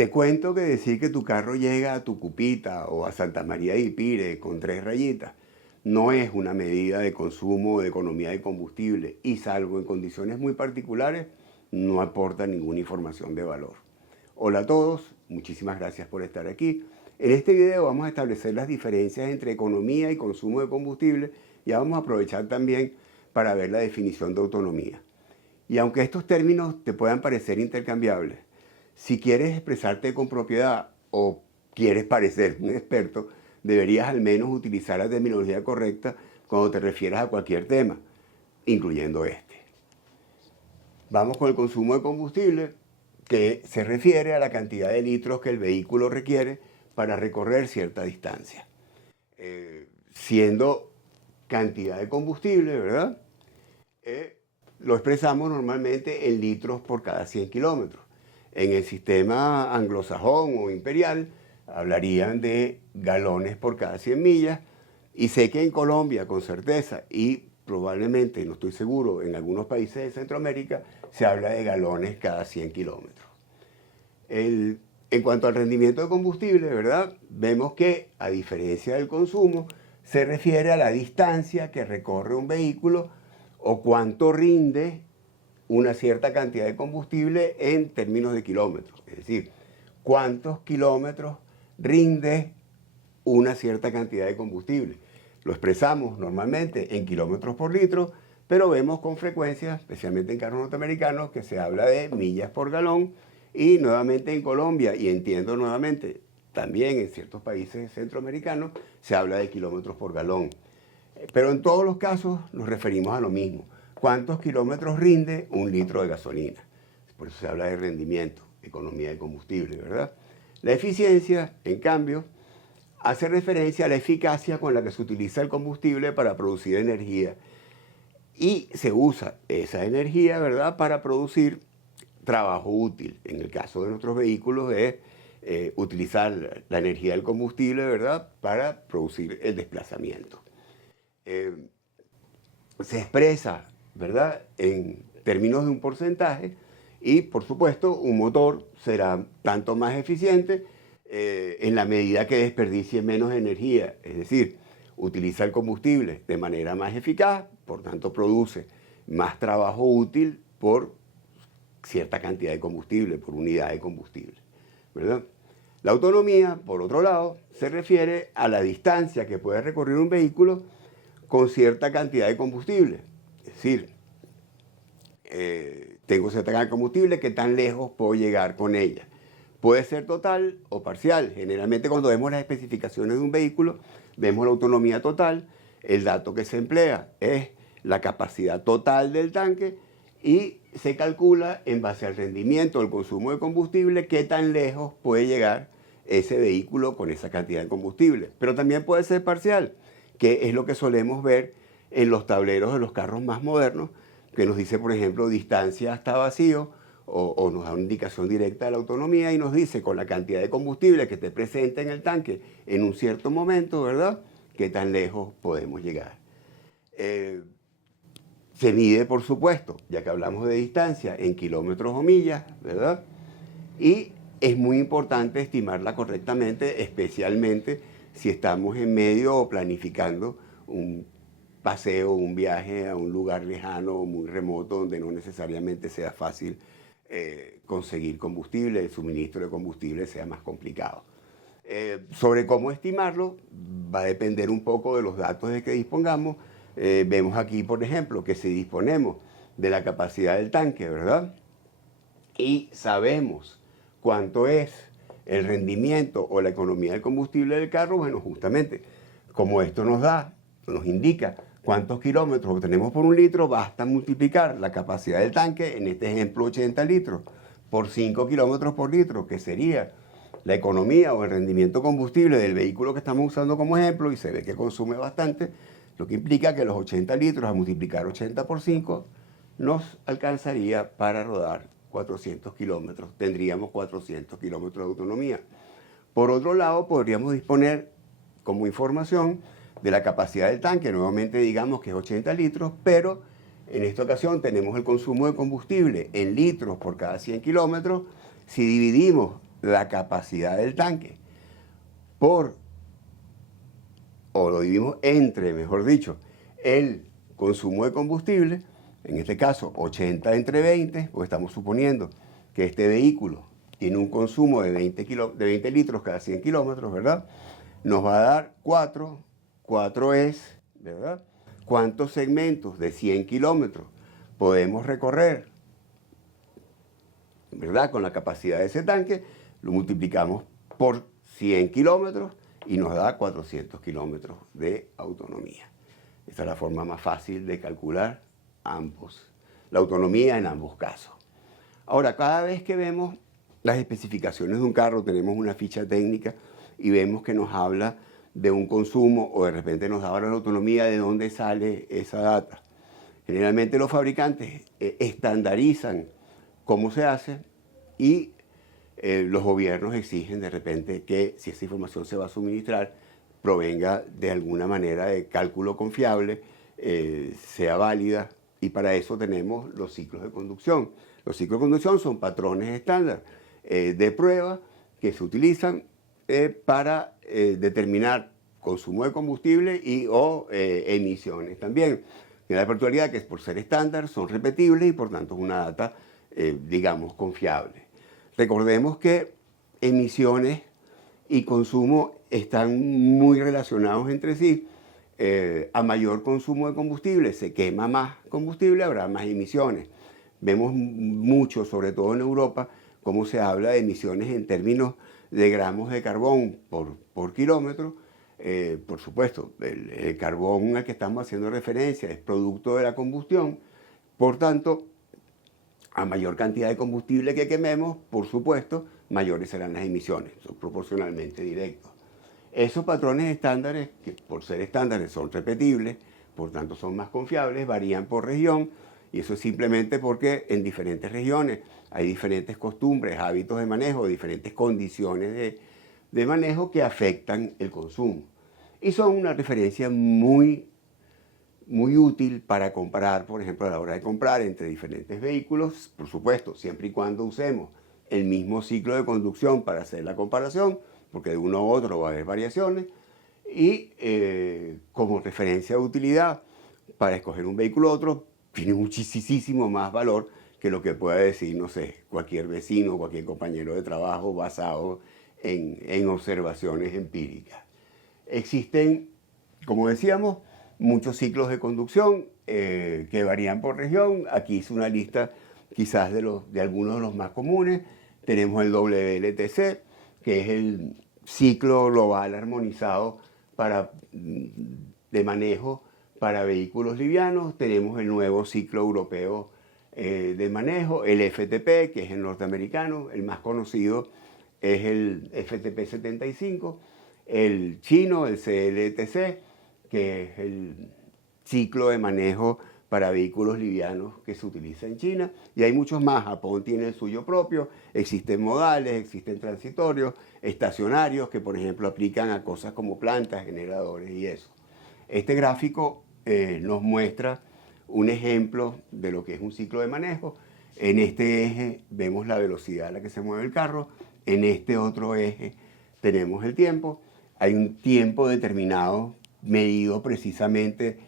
Te cuento que decir que tu carro llega a Tucupita o a Santa María de Ipire con 3 rayitas no es una medida de consumo o de economía de combustible y salvo en condiciones muy particulares no aporta ninguna información de valor. Hola a todos, muchísimas gracias por estar aquí. En este video vamos a establecer las diferencias entre economía y consumo de combustible y vamos a aprovechar también para ver la definición de autonomía. Y aunque estos términos te puedan parecer intercambiables, si quieres expresarte con propiedad o quieres parecer un experto, deberías al menos utilizar la terminología correcta cuando te refieras a cualquier tema, incluyendo este. Vamos con el consumo de combustible, que se refiere a la cantidad de litros que el vehículo requiere para recorrer cierta distancia. Siendo cantidad de combustible, ¿verdad? Lo expresamos normalmente en litros por cada 100 kilómetros. En el sistema anglosajón o imperial hablarían de galones por cada 100 millas y sé que en Colombia con certeza y probablemente, no estoy seguro, en algunos países de Centroamérica se habla de galones cada 100 kilómetros. En cuanto al rendimiento de combustible, ¿verdad? Vemos que a diferencia del consumo se refiere a la distancia que recorre un vehículo o cuánto rinde una cierta cantidad de combustible en términos de kilómetros. Es decir, cuántos kilómetros rinde una cierta cantidad de combustible. Lo expresamos normalmente en kilómetros por litro, pero vemos con frecuencia, especialmente en carros norteamericanos, que se habla de millas por galón y nuevamente en Colombia, y entiendo nuevamente, también en ciertos países centroamericanos, se habla de kilómetros por galón. Pero en todos los casos nos referimos a lo mismo. ¿Cuántos kilómetros rinde un litro de gasolina? Por eso se habla de rendimiento, economía de combustible, ¿verdad? La eficiencia, en cambio, hace referencia a la eficacia con la que se utiliza el combustible para producir energía. Y se usa esa energía, ¿verdad?, para producir trabajo útil. En el caso de nuestros vehículos es utilizar la energía del combustible, ¿verdad?, para producir el desplazamiento. Se expresa, ¿verdad?, en términos de un porcentaje y, por supuesto, un motor será tanto más eficiente en la medida que desperdicie menos energía, es decir, utiliza el combustible de manera más eficaz, por tanto produce más trabajo útil por cierta cantidad de combustible, por unidad de combustible, ¿verdad? La autonomía, por otro lado, se refiere a la distancia que puede recorrer un vehículo con cierta cantidad de combustible. Es decir, tengo cierta cantidad de combustible, ¿qué tan lejos puedo llegar con ella? Puede ser total o parcial. Generalmente cuando vemos las especificaciones de un vehículo, vemos la autonomía total. El dato que se emplea es la capacidad total del tanque y se calcula en base al rendimiento del consumo de combustible qué tan lejos puede llegar ese vehículo con esa cantidad de combustible. Pero también puede ser parcial, que es lo que solemos ver en los tableros de los carros más modernos, que nos dice, por ejemplo, distancia hasta vacío, o nos da una indicación directa de la autonomía y nos dice con la cantidad de combustible que esté presente en el tanque en un cierto momento, ¿verdad?, qué tan lejos podemos llegar. Se mide, por supuesto, ya que hablamos de distancia, en kilómetros o millas, ¿verdad? Y es muy importante estimarla correctamente, especialmente si estamos en medio o planificando un paseo, un viaje a un lugar lejano o muy remoto donde no necesariamente sea fácil conseguir combustible, el suministro de combustible sea más complicado. Sobre cómo estimarlo va a depender un poco de los datos de que dispongamos. Vemos aquí, por ejemplo, que si disponemos de la capacidad del tanque, ¿verdad?, y sabemos cuánto es el rendimiento o la economía del combustible del carro, bueno, justamente como esto nos indica cuántos kilómetros obtenemos por un litro, basta multiplicar la capacidad del tanque, en este ejemplo 80 litros, por 5 kilómetros por litro, que sería la economía o el rendimiento combustible del vehículo que estamos usando como ejemplo, y se ve que consume bastante, lo que implica que los 80 litros a multiplicar 80 por 5 nos alcanzaría para rodar 400 kilómetros, tendríamos 400 kilómetros de autonomía. Por otro lado, podríamos disponer como información de la capacidad del tanque, nuevamente digamos que es 80 litros, pero en esta ocasión tenemos el consumo de combustible en litros por cada 100 kilómetros. Si dividimos la capacidad del tanque o lo dividimos entre, mejor dicho, el consumo de combustible, en este caso 80 entre 20, porque estamos suponiendo que este vehículo tiene un consumo de 20 litros cada 100 kilómetros, ¿verdad? Nos va a dar 4, 4 es, ¿verdad? ¿Cuántos segmentos de 100 kilómetros podemos recorrer, ¿verdad? Con la capacidad de ese tanque, lo multiplicamos por 100 kilómetros y nos da 400 kilómetros de autonomía. Esa es la forma más fácil de calcular la autonomía en ambos casos. Ahora, cada vez que vemos las especificaciones de un carro, tenemos una ficha técnica y vemos que nos habla de un consumo o de repente nos habla de la autonomía, de dónde sale esa data. Generalmente los fabricantes estandarizan cómo se hace y los gobiernos exigen de repente que si esa información se va a suministrar provenga de alguna manera de cálculo confiable, sea válida, y para eso tenemos los ciclos de conducción. Los ciclos de conducción son patrones estándar de prueba que se utilizan para determinar consumo de combustible o emisiones también. Tiene la particularidad que por ser estándar son repetibles y por tanto es una data, digamos, confiable. Recordemos que emisiones y consumo están muy relacionados entre sí. A mayor consumo de combustible, se quema más combustible, habrá más emisiones. Vemos mucho, sobre todo en Europa, cómo se habla de emisiones en términos de gramos de carbón por kilómetro. Por supuesto, el carbón al que estamos haciendo referencia es producto de la combustión. Por tanto, a mayor cantidad de combustible que quememos, por supuesto, mayores serán las emisiones, son proporcionalmente directos. Esos patrones estándares, que por ser estándares son repetibles, por tanto son más confiables, varían por región, y eso es simplemente porque en diferentes regiones hay diferentes costumbres, hábitos de manejo, diferentes condiciones de manejo que afectan el consumo. Y son una referencia muy útil para comparar, por ejemplo, a la hora de comprar entre diferentes vehículos, por supuesto, siempre y cuando usemos el mismo ciclo de conducción para hacer la comparación, porque de uno a otro va a haber variaciones, y como referencia de utilidad para escoger un vehículo u otro, tiene muchísimo más valor que lo que pueda decir, no sé, cualquier vecino, cualquier compañero de trabajo basado en observaciones empíricas. Existen, como decíamos, muchos ciclos de conducción que varían por región. Aquí hice una lista quizás de algunos de los más comunes. Tenemos el WLTC, que es el ciclo global armonizado de manejo para vehículos livianos. Tenemos el nuevo ciclo europeo de manejo, el FTP, que es el norteamericano. El más conocido es el FTP 75. El chino, el CLTC, que es el ciclo de manejo para vehículos livianos que se utiliza en China, y hay muchos más. Japón tiene el suyo propio, existen modales, existen transitorios, estacionarios, que por ejemplo aplican a cosas como plantas, generadores y eso. Este gráfico nos muestra un ejemplo de lo que es un ciclo de manejo. En este eje vemos la velocidad a la que se mueve el carro, en este otro eje tenemos el tiempo. Hay un tiempo determinado medido precisamente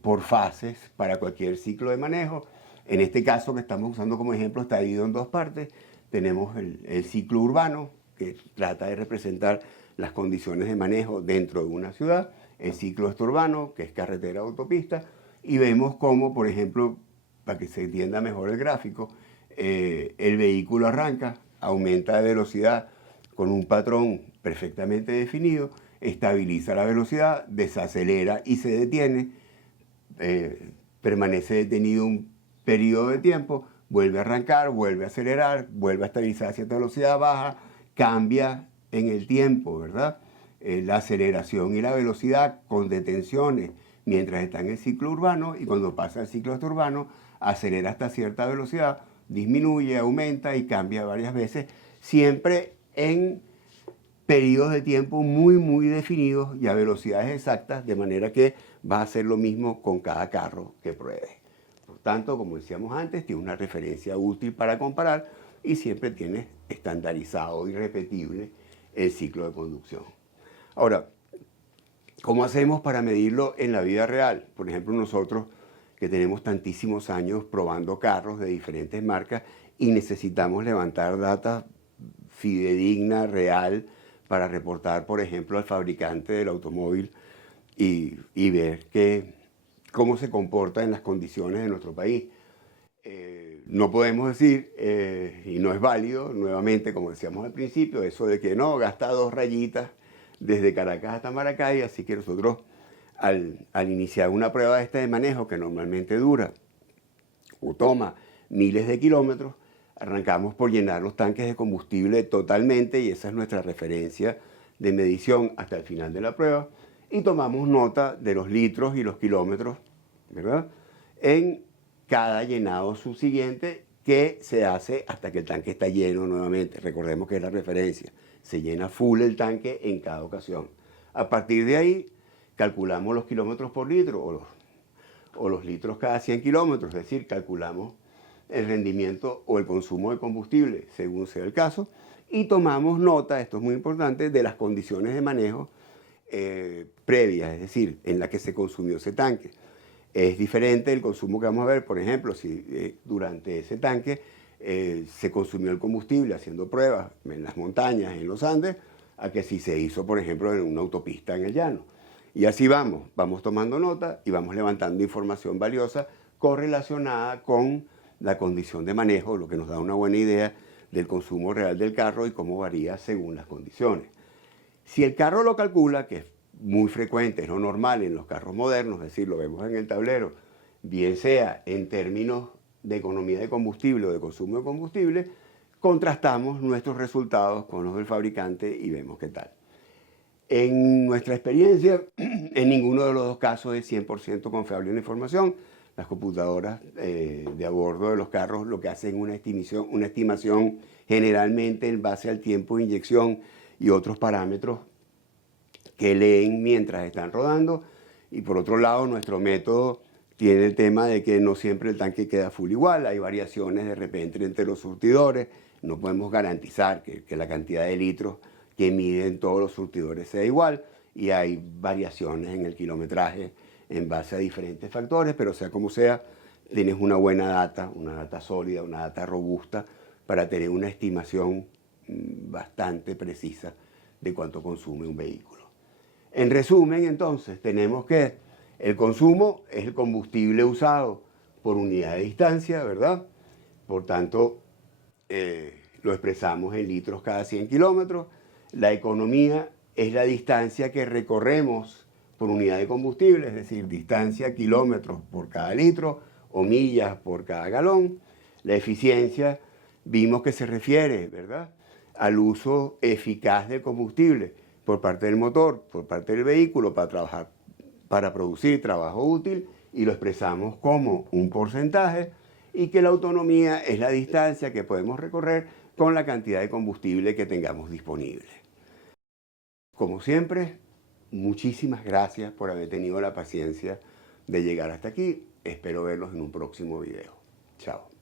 por fases para cualquier ciclo de manejo. En este caso que estamos usando como ejemplo está dividido en dos partes. Tenemos el ciclo urbano, que trata de representar las condiciones de manejo dentro de una ciudad, el ciclo extraurbano, que es carretera o autopista, y vemos cómo, por ejemplo, para que se entienda mejor el gráfico, el vehículo arranca, aumenta de velocidad con un patrón perfectamente definido, estabiliza la velocidad, desacelera y se detiene, permanece detenido un periodo de tiempo, vuelve a arrancar, vuelve a acelerar, vuelve a estabilizar a cierta velocidad baja, cambia en el tiempo, ¿verdad? La aceleración y la velocidad con detenciones mientras está en el ciclo urbano, y cuando pasa al ciclo urbano acelera hasta cierta velocidad, disminuye, aumenta y cambia varias veces, siempre en periodos de tiempo muy definidos y a velocidades exactas, de manera que va a hacer lo mismo con cada carro que pruebe. Por tanto, como decíamos antes, tiene una referencia útil para comparar y siempre tienes estandarizado y repetible el ciclo de conducción. Ahora, ¿cómo hacemos para medirlo en la vida real? Por ejemplo, nosotros que tenemos tantísimos años probando carros de diferentes marcas y necesitamos levantar data fidedigna, real, para reportar, por ejemplo, al fabricante del automóvil y ver cómo se comporta en las condiciones de nuestro país. No podemos decir, y no es válido, nuevamente, como decíamos al principio, eso de que no, gasta 2 rayitas desde Caracas hasta Maracay, así que nosotros al iniciar una prueba de de manejo que normalmente dura o toma miles de kilómetros, arrancamos por llenar los tanques de combustible totalmente y esa es nuestra referencia de medición hasta el final de la prueba y tomamos nota de los litros y los kilómetros, ¿verdad?, en cada llenado subsiguiente que se hace hasta que el tanque está lleno nuevamente. Recordemos que es la referencia. Se llena full el tanque en cada ocasión. A partir de ahí, calculamos los kilómetros por litro o los litros cada 100 kilómetros, es decir, calculamos el rendimiento o el consumo de combustible, según sea el caso, y tomamos nota, esto es muy importante, de las condiciones de manejo previas, es decir, en la que se consumió ese tanque. Es diferente el consumo que vamos a ver, por ejemplo, si durante ese tanque se consumió el combustible haciendo pruebas en las montañas, en los Andes, a que si se hizo, por ejemplo, en una autopista en el llano. Y así vamos tomando nota y vamos levantando información valiosa correlacionada con la condición de manejo, lo que nos da una buena idea del consumo real del carro y cómo varía según las condiciones. Si el carro lo calcula, que es muy frecuente, es lo normal en los carros modernos, es decir, lo vemos en el tablero, bien sea en términos de economía de combustible o de consumo de combustible, contrastamos nuestros resultados con los del fabricante y vemos qué tal. En nuestra experiencia, en ninguno de los dos casos es 100% confiable la información. Las computadoras de a bordo de los carros lo que hacen es una estimación generalmente en base al tiempo de inyección y otros parámetros que leen mientras están rodando. Y por otro lado, nuestro método tiene el tema de que no siempre el tanque queda full igual, hay variaciones de repente entre los surtidores, no podemos garantizar que la cantidad de litros que miden todos los surtidores sea igual y hay variaciones en el kilometraje en base a diferentes factores, pero sea como sea, tienes una buena data, una data sólida, una data robusta para tener una estimación bastante precisa de cuánto consume un vehículo. En resumen, entonces, tenemos que el consumo es el combustible usado por unidad de distancia, ¿verdad? Por tanto, lo expresamos en litros cada 100 kilómetros. La economía es la distancia que recorremos por unidad de combustible, es decir, distancia, kilómetros por cada litro o millas por cada galón. La eficiencia, vimos que se refiere, ¿verdad?, al uso eficaz del combustible por parte del motor, por parte del vehículo para producir trabajo útil y lo expresamos como un porcentaje y que la autonomía es la distancia que podemos recorrer con la cantidad de combustible que tengamos disponible. Como siempre, muchísimas gracias por haber tenido la paciencia de llegar hasta aquí. Espero verlos en un próximo video. Chao.